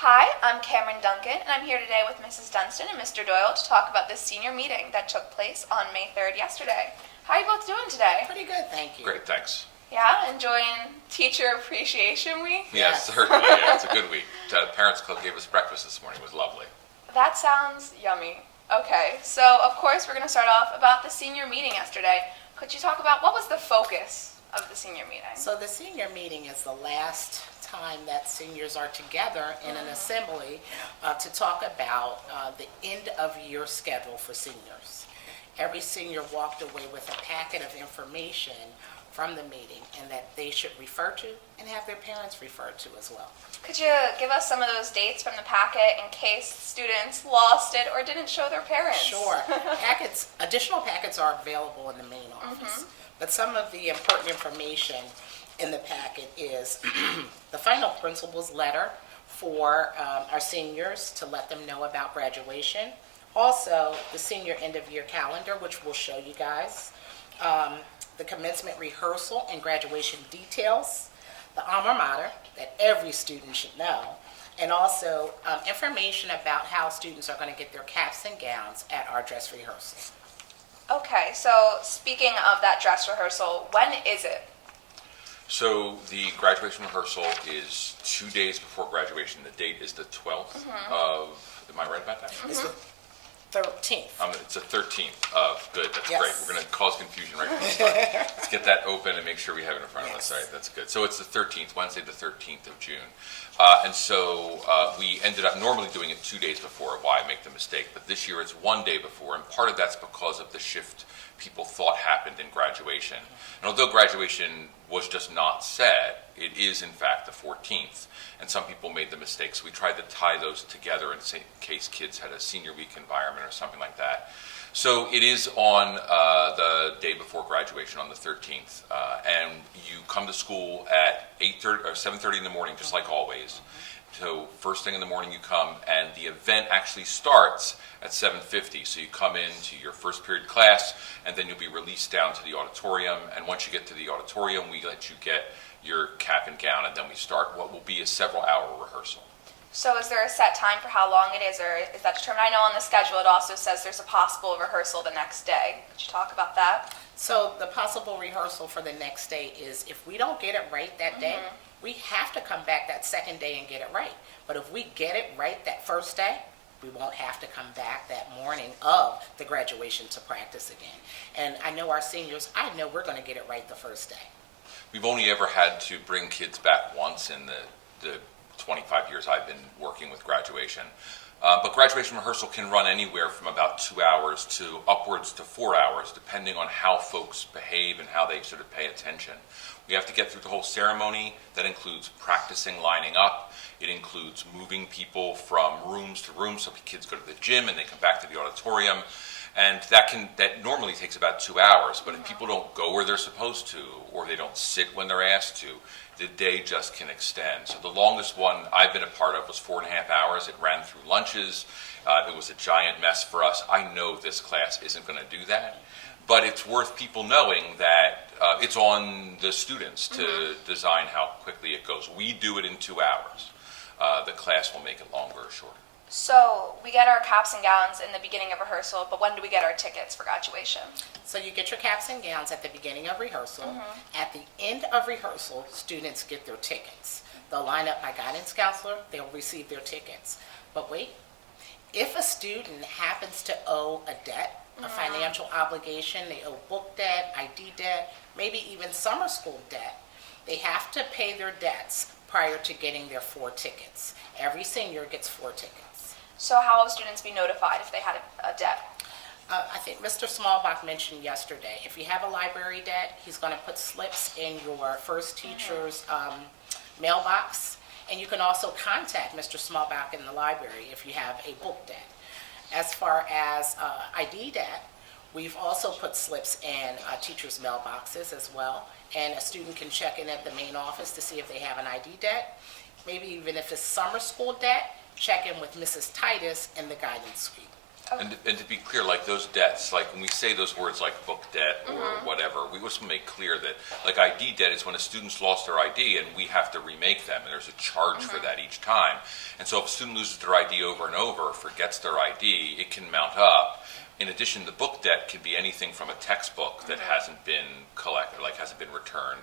Hi, I'm Cameron Duncan, and I'm here today with Mrs. Dunstan and Mr. Doyle to talk about the senior meeting that took place on May 3rd yesterday. How are you both doing today? Pretty good, thank you. Great, thanks. Yeah, enjoying Teacher Appreciation Week? Yes, certainly. Yeah, it's a good week. Parents Club gave us breakfast this morning. It was lovely. That sounds yummy. Okay, so of course we're going to start off about the senior meeting yesterday. Could you talk about what was the focus of the senior meeting? So the senior meeting is the last time that seniors are together in an assembly to talk about the end of year schedule for seniors. Every senior walked away with a packet of information from the meeting and that they should refer to and have their parents refer to as well. Could you give us some of those dates from the packet in case students lost it or didn't show their parents? Sure. Additional packets are available in the main office. But some of the important information in the packet is the final principal's letter for our seniors to let them know about graduation. Also, the senior end-of-year calendar, which we'll show you guys. The commencement rehearsal and graduation details. The alma mater that every student should know. And also information about how students are going to get their caps and gowns at our dress rehearsal. Okay, so speaking of that dress rehearsal, when is it? So the graduation rehearsal is 2 days before graduation. The date is the 12th of, am I right about that? It's the 13th. It's the 13th of, good, that's Yes. great. We're going to cause confusion right from the start. Let's get that open and make sure we have it in front of us. All right, that's good. So it's the 13th, Wednesday the 13th of June. And so we ended up normally doing it 2 days before. Why make the mistake? But this year it's 1 day before, and part of that's because of the shift people thought happened in graduation. And although graduation was just not set, it is in fact the 14th. And some people made the mistake, so we tried to tie those together in case kids had a senior week environment or something like that. So it is on the day before graduation, on the 13th, and you come to school at 8:30 or 7:30 in the morning, just like always. So first thing in the morning you come, and the event actually starts at 7:50. So you come into your first period class, and then you'll be released down to the auditorium. And once you get to the auditorium, we let you get your cap and gown, and then we start what will be a several-hour rehearsal. So is there a set time for how long it is, or is that determined? I know on the schedule it also says there's a possible rehearsal the next day. Could you talk about that? So the possible rehearsal for the next day is if we don't get it right that day, we have to come back that second day and get it right. But if we get it right that first day, we won't have to come back that morning of the graduation to practice again. And I know our seniors, I know we're going to get it right the first day. We've only ever had to bring kids back once in the 25 years I've been working with graduation. But graduation rehearsal can run anywhere from about 2 hours to upwards to 4 hours, depending on how folks behave and how they sort of pay attention. We have to get through the whole ceremony. That includes practicing lining up. It includes moving people from rooms to rooms. So kids go to the gym and they come back to the auditorium. And that normally takes about 2 hours. But if people don't go where they're supposed to, or they don't sit when they're asked to, the day just can extend. So the longest one I've been a part of was 4.5 hours. It ran through lunches. It was a giant mess for us. I know this class isn't going to do that. But it's worth people knowing that it's on the students to design how quickly it goes. We do it in 2 hours. The class will make it longer or shorter. So we get our caps and gowns in the beginning of rehearsal, but when do we get our tickets for graduation? So you get your caps and gowns at the beginning of rehearsal. At the end of rehearsal, students get their tickets. They'll line up by guidance counselor. They'll receive their tickets. But wait, if a student happens to owe a debt, a financial obligation, they owe book debt, ID debt, maybe even summer school debt, they have to pay their debts prior to getting their 4 tickets. Every senior gets 4 tickets. So how will students be notified if they had a debt? I think Mr. Smallbach mentioned yesterday, if you have a library debt, he's going to put slips in your first teacher's mailbox. And you can also contact Mr. Smallbach in the library if you have a book debt. As far as ID debt, we've also put slips in teachers' mailboxes as well. And a student can check in at the main office to see if they have an ID debt. Maybe even if it's summer school debt, check in with Mrs. Titus in the guidance suite. And to be clear, like those debts, like when we say those words like book debt or whatever, we just make clear that like ID debt is when a student's lost their ID and we have to remake them, and there's a charge for that each time. And so if a student loses their ID over and over, forgets their ID, it can mount up. In addition, the book debt can be anything from a textbook that hasn't been collected, like hasn't been returned,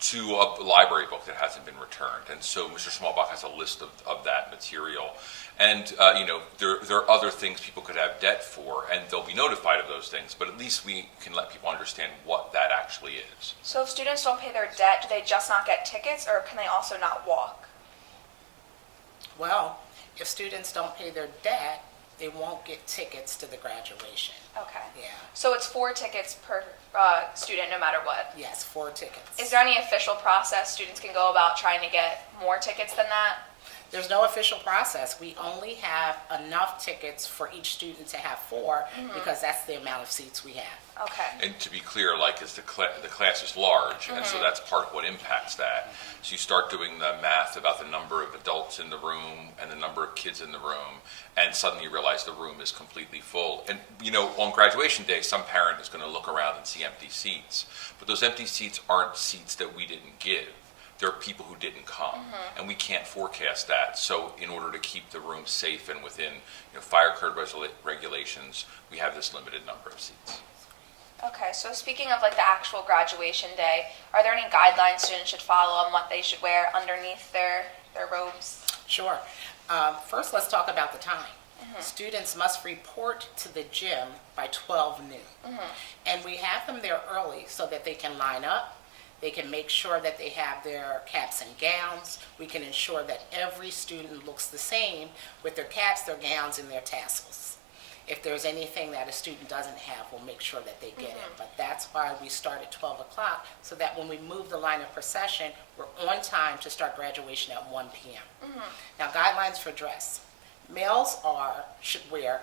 to a library book that hasn't been returned. And so Mr. Smallbach has a list of that material. And, there are other things people could have debt for, and they'll be notified of those things, but at least we can let people understand what that actually is. So if students don't pay their debt, do they just not get tickets, or can they also not walk? Well, if students don't pay their debt, they won't get tickets to the graduation. Okay. Yeah. So it's 4 tickets per student no matter what? Yes, 4 tickets. Is there any official process students can go about trying to get more tickets than that? There's no official process. We only have enough tickets for each student to have 4 because that's the amount of seats we have. Okay. And to be clear, like, is the class is large, and so that's part of what impacts that. So you start doing the math about the number of adults in the room and the number of kids in the room, and suddenly you realize the room is completely full. And, on graduation day, some parent is going to look around and see empty seats. But those empty seats aren't seats that we didn't give. There are people who didn't come, and we can't forecast that. So in order to keep the room safe and within fire code regulations, we have this limited number of seats. Okay, so speaking of like the actual graduation day, are there any guidelines students should follow on what they should wear underneath their robes? Sure. First, let's talk about the time. Students must report to the gym by 12 noon. And we have them there early so that they can line up. They can make sure that they have their caps and gowns. We can ensure that every student looks the same with their caps, their gowns, and their tassels. If there's anything that a student doesn't have, we'll make sure that they get it. But that's why we start at 12 o'clock, so that when we move the line of procession, we're on time to start graduation at 1 p.m. Now, guidelines for dress. Males should wear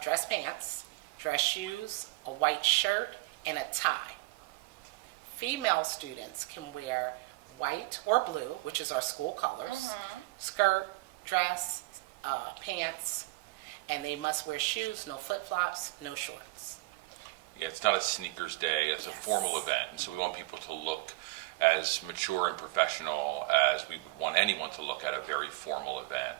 dress pants, dress shoes, a white shirt, and a tie. Female students can wear white or blue, which is our school colors, skirt, dress, pants, and they must wear shoes, no flip-flops, no shorts. Yeah, it's not a sneakers day, it's a formal event, and so we want people to look as mature and professional as we would want anyone to look at a very formal event.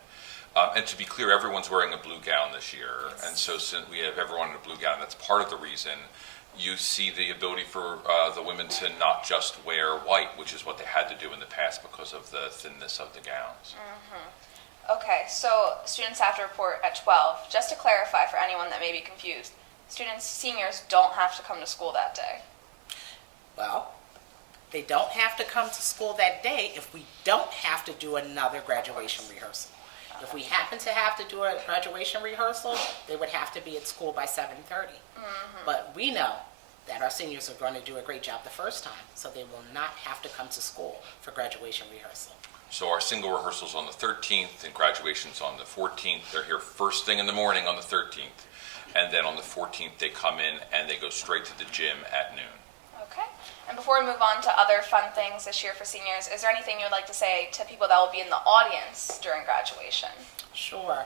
And to be clear, everyone's wearing a blue gown this year, and so since we have everyone in a blue gown, that's part of the reason you see the ability for the women to not just wear white, which is what they had to do in the past because of the thinness of the gowns. Okay, so students have to report at 12. Just to clarify for anyone that may be confused, seniors don't have to come to school that day. Well, they don't have to come to school that day if we don't have to do another graduation rehearsal. If we happen to have to do a graduation rehearsal, they would have to be at school by 7:30. But we know that our seniors are going to do a great job the first time, so they will not have to come to school for graduation rehearsal. So our single rehearsal's on the 13th and graduation's on the 14th. They're here first thing in the morning on the 13th. And then on the 14th, they come in and they go straight to the gym at noon. Okay. And before we move on to other fun things this year for seniors, is there anything you would like to say to people that will be in the audience during graduation? Sure.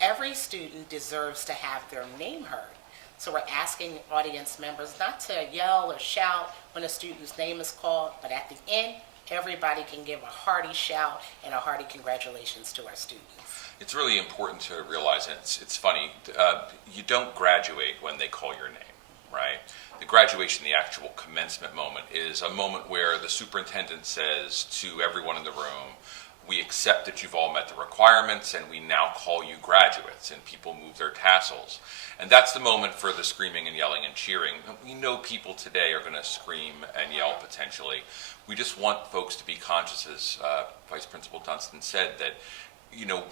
Every student deserves to have their name heard. So we're asking audience members not to yell or shout when a student's name is called, but at the end, everybody can give a hearty shout and a hearty congratulations to our students. It's really important to realize, and it's funny, you don't graduate when they call your name, right? The graduation, the actual commencement moment, is a moment where the superintendent says to everyone in the room, we accept that you've all met the requirements and we now call you graduates, and people move their tassels. And that's the moment for the screaming and yelling and cheering. We know people today are going to scream and yell potentially. We just want folks to be conscious, as Vice Principal Dunstan said, that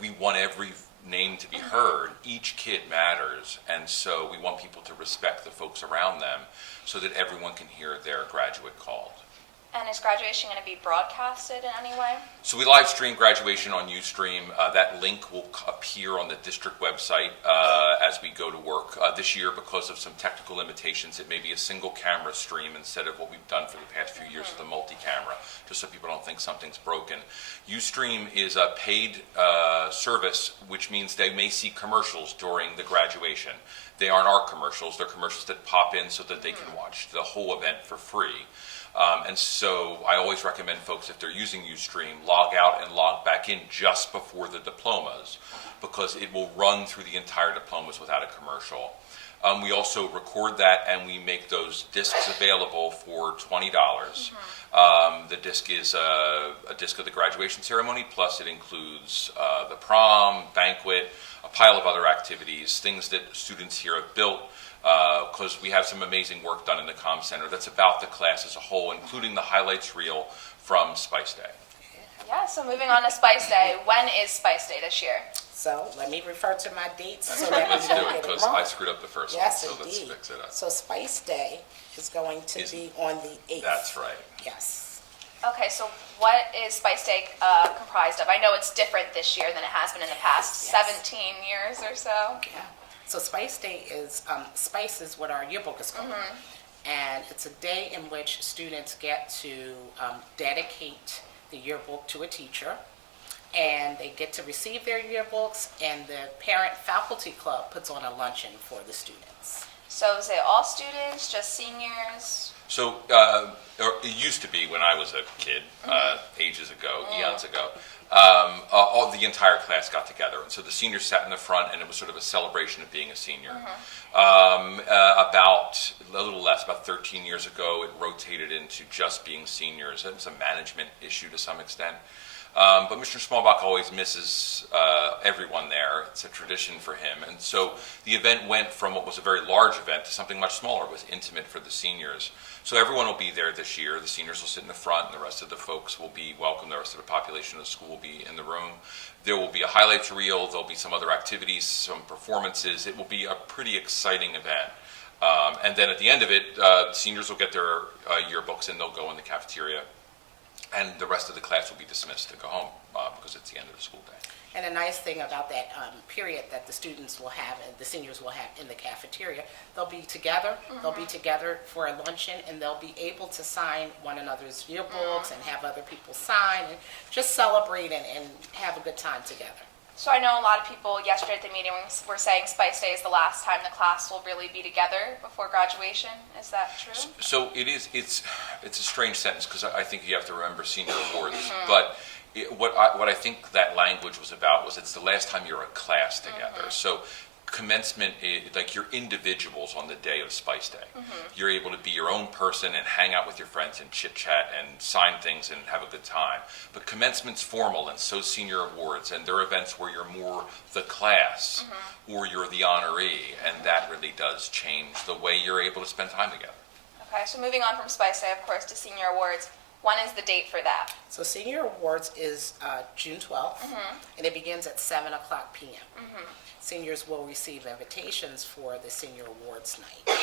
we want every name to be heard. Each kid matters, and so we want people to respect the folks around them so that everyone can hear their graduate called. And is graduation going to be broadcasted in any way? So we live stream graduation on Ustream. That link will appear on the district website as we go to work. This year, because of some technical limitations, it may be a single camera stream instead of what we've done for the past few years with a multi-camera, just so people don't think something's broken. Ustream is a paid service, which means they may see commercials during the graduation. They aren't our commercials. They're commercials that pop in so that they can watch the whole event for free. And so I always recommend folks, if they're using Ustream, log out and log back in just before the diplomas, because it will run through the entire diplomas without a commercial. We also record that, and we make those discs available for $20. The disc is a disc of the graduation ceremony, plus it includes the prom, banquet, a pile of other activities, things that students here have built, because we have some amazing work done in the Comm Center that's about the class as a whole, including the highlights reel from Spice Day. Yeah, so moving on to Spice Day. When is Spice Day this year? So let me refer to my dates so That's that let's we do don't it, get it because wrong. I screwed up the first Yes, one, so let's indeed. fix it up. So Spice Day is going to be on the 8th. That's right. Yes. Okay, so what is Spice Day comprised of? I know it's different this year than it has been in the past Yes. 17 years or so. Yeah. So Spice Day is, Spice is what our yearbook is called. And it's a day in which students get to dedicate the yearbook to a teacher. And they get to receive their yearbooks, and the Parent Faculty Club puts on a luncheon for the students. So is it all students, just seniors? So or it used to be when I was a kid, ages ago, eons ago, all the entire class got together, and so the seniors sat in the front, and it was sort of a celebration of being a senior. About a little less, about 13 years ago, it rotated into just being seniors. It was a management issue to some extent. But Mr. Smallbach always misses everyone there. It's a tradition for him. And so the event went from what was a very large event to something much smaller. It was intimate for the seniors. So everyone will be there this year. The seniors will sit in the front, and the rest of the folks will be welcome. The rest of the population of the school will be in the room. There will be a highlights reel. There'll be some other activities, some performances. It will be a pretty exciting event. And then at the end of it, the seniors will get their yearbooks, and they'll go in the cafeteria. And the rest of the class will be dismissed to go home because it's the end of the school day. And the nice thing about that period that the students will have and the seniors will have in the cafeteria, they'll be together. They'll be together for a luncheon, and they'll be able to sign one another's yearbooks and have other people sign and just celebrate and have a good time together. So I know a lot of people yesterday at the meeting were saying Spice Day is the last time the class will really be together before graduation. Is that true? So it is. It's a strange sentence because I think you have to remember senior awards. But what I think that language was about was it's the last time you're a class together. So commencement, like you're individuals on the day of Spice Day. You're able to be your own person and hang out with your friends and chit chat and sign things and have a good time. But commencement's formal, and so senior awards, and there are events where you're more the class or you're the honoree, and that really does change the way you're able to spend time together. Okay, so moving on from Spice Day, of course, to senior awards. When is the date for that? So Senior Awards is June 12th, and it begins at 7 o'clock p.m. Seniors will receive invitations for the Senior Awards night.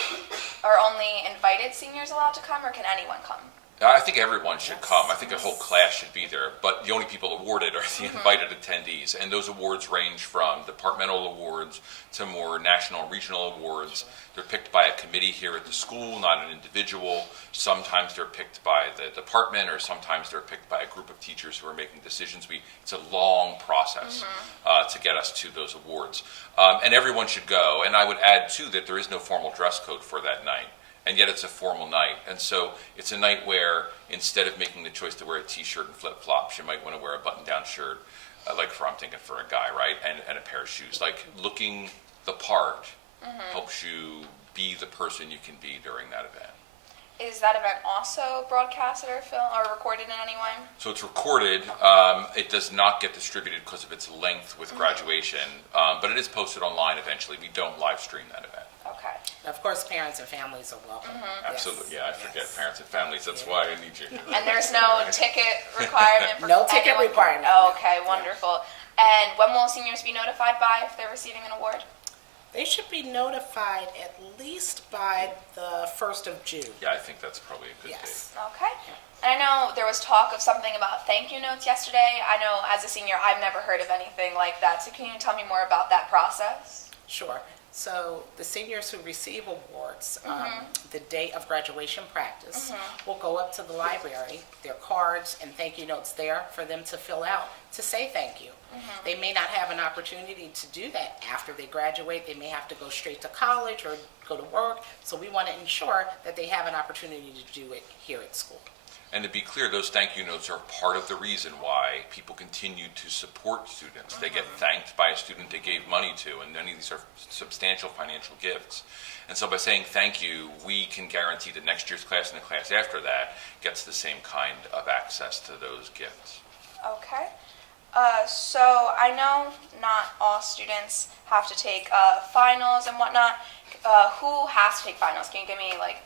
Are only invited seniors allowed to come, or can anyone come? I think everyone should come. I think a whole class should be there. But the only people awarded are the invited attendees. And those awards range from departmental awards to more national and regional awards. They're picked by a committee here at the school, not an individual. Sometimes they're picked by the department, or sometimes they're picked by a group of teachers who are making decisions. It's a long process to get us to those awards. And everyone should go. And I would add, too, that there is no formal dress code for that night. And yet it's a formal night. And so it's a night where instead of making the choice to wear a t-shirt and flip-flops, you might want to wear a button-down shirt, I'm thinking for a guy, right? And a pair of shoes. Like, looking the part helps you be the person you can be during that event. Is that event also broadcasted or filmed or recorded in any way? So it's recorded. It does not get distributed because of its length with graduation, but it is posted online eventually. We don't live stream that event. Okay. Of course, parents and families are welcome. Absolutely, yeah, I forget parents and families. That's why I need you. And there's no ticket requirement for No ticket anyone? requirement. Oh, okay, wonderful. And when will seniors be notified by if they're receiving an award? They should be notified at least by the 1st of June. Yeah, I think that's probably a good Yes. Okay. And I know there was talk of something about thank you notes yesterday. I know as a senior, I've never heard of anything like that. So can you tell me more about that process? Sure. So the seniors who receive awards, the day of graduation practice, will go up to the library, their cards and thank you notes there for them to fill out to say thank you. They may not have an opportunity to do that after they graduate. They may have to go straight to college or go to work. So we want to ensure that they have an opportunity to do it here at school. And to be clear, those thank you notes are part of the reason why people continue to support students. They get thanked by a student they gave money to, and many of these are substantial financial gifts. And so by saying thank you, we can guarantee that next year's class and the class after that gets the same kind of access to those gifts. Okay. So I know not all students have to take finals and whatnot. Who has to take finals? Can you give me, like,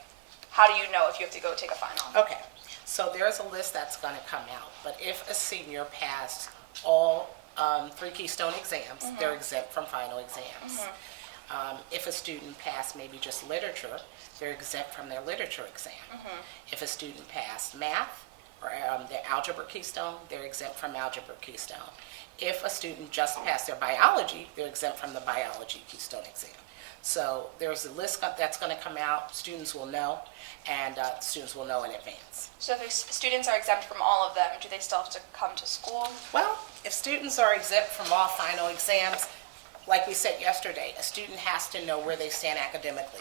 how do you know if you have to go take a final? Okay. So there's a list that's going to come out. But if a senior passed all 3 Keystone exams, they're exempt from final exams. If a student passed maybe just literature, they're exempt from their literature exam. If a student passed math or their algebra Keystone, they're exempt from algebra Keystone. If a student just passed their biology, they're exempt from the biology Keystone exam. So there's a list that's going to come out. Students will know, and students will know in advance. So if students are exempt from all of them, do they still have to come to school? Well, if students are exempt from all final exams, like we said yesterday, a student has to know where they stand academically.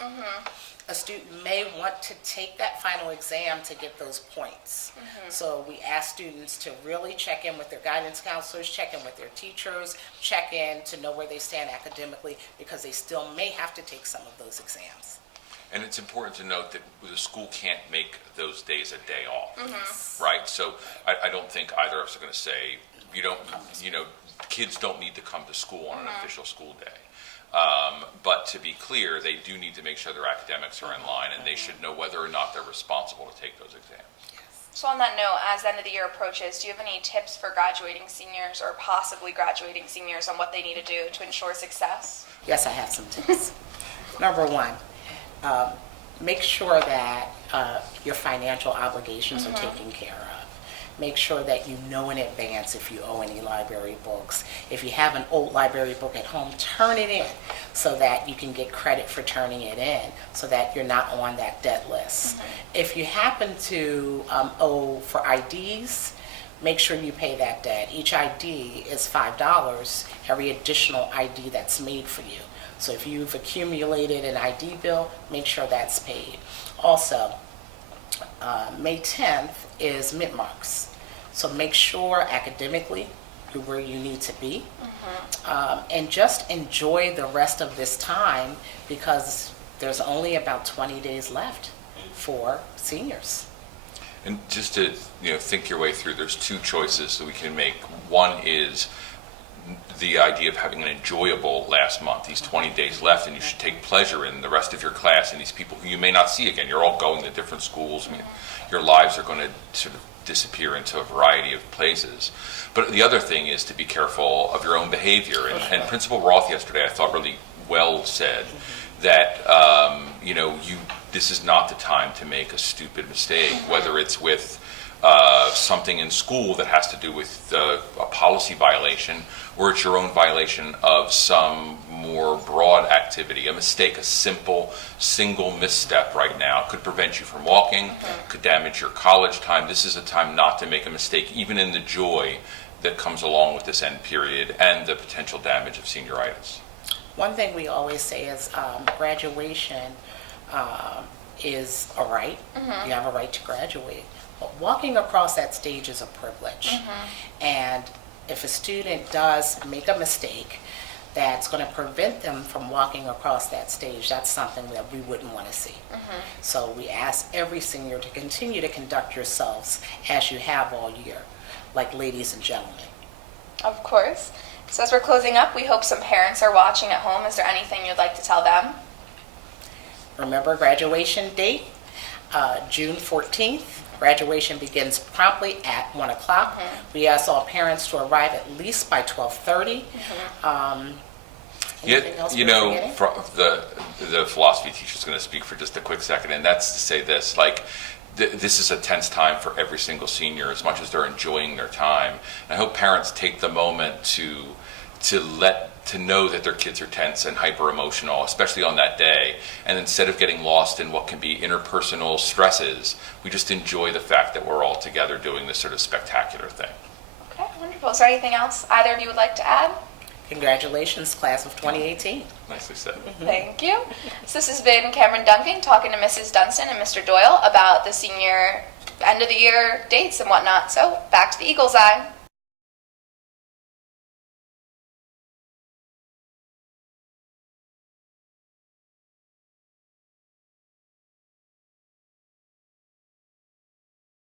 A student may want to take that final exam to get those points. So we ask students to really check in with their guidance counselors, check in with their teachers, check in to know where they stand academically, because they still may have to take some of those exams. And it's important to note that the school can't make those days a day off, right? So I don't think either of us are going to say, kids don't need to come to school on an official school day. But to be clear, they do need to make sure their academics are in line, and they should know whether or not they're responsible to take those exams. So on that note, as the end of the year approaches, do you have any tips for graduating seniors or possibly graduating seniors on what they need to do to ensure success? Yes, I have some tips. Number one, make sure that your financial obligations are taken care of. Make sure that you know in advance if you owe any library books. If you have an old library book at home, turn it in so that you can get credit for turning it in, so that you're not on that debt list. If you happen to owe for IDs, make sure you pay that debt. Each ID is $5, every additional ID that's made for you. So if you've accumulated an ID bill, make sure that's paid. Also, May 10th is mid-marks. So make sure academically you're where you need to be. And just enjoy the rest of this time, because there's only about 20 days left for seniors. And just to think your way through, there's 2 choices that we can make. One is the idea of having an enjoyable last month, these 20 days left, and you should take pleasure in the rest of your class and these people who you may not see again. You're all going to different schools. I mean, your lives are going to sort of disappear into a variety of places. But the other thing is to be careful of your own behavior. And Principal Roth yesterday, I thought, really well said that this is not the time to make a stupid mistake, whether it's with something in school that has to do with a policy violation, or it's your own violation of some more broad activity. A mistake, a simple, single misstep right now could prevent you from walking, could damage your college time. This is a time not to make a mistake, even in the joy that comes along with this end period and the potential damage of senioritis. One thing we always say is graduation is a right. You have a right to graduate. But walking across that stage is a privilege. And if a student does make a mistake that's going to prevent them from walking across that stage, that's something that we wouldn't want to see. So we ask every senior to continue to conduct yourselves as you have all year, like ladies and gentlemen. Of course. So as we're closing up, we hope some parents are watching at home. Is there anything you'd like to tell them? Remember graduation date, June 14th. Graduation begins promptly at 1 o'clock. We ask all parents to arrive at least by 12:30. Anything else You we're know, forgetting? the philosophy teacher's going to speak for just a quick second, and that's to say this, like, this is a tense time for every single senior as much as they're enjoying their time. And I hope parents take the moment to know that their kids are tense and hyper emotional, especially on that day. And instead of getting lost in what can be interpersonal stresses, we just enjoy the fact that we're all together doing this sort of spectacular thing. Okay, wonderful. Is there anything else either of you would like to add? Congratulations, class of 2018. Nicely said. Thank you. So this has been Cameron Duncan talking to Mrs. Dunstan and Mr. Doyle about the senior end of the year dates and whatnot. So back to the Eagle's Eye.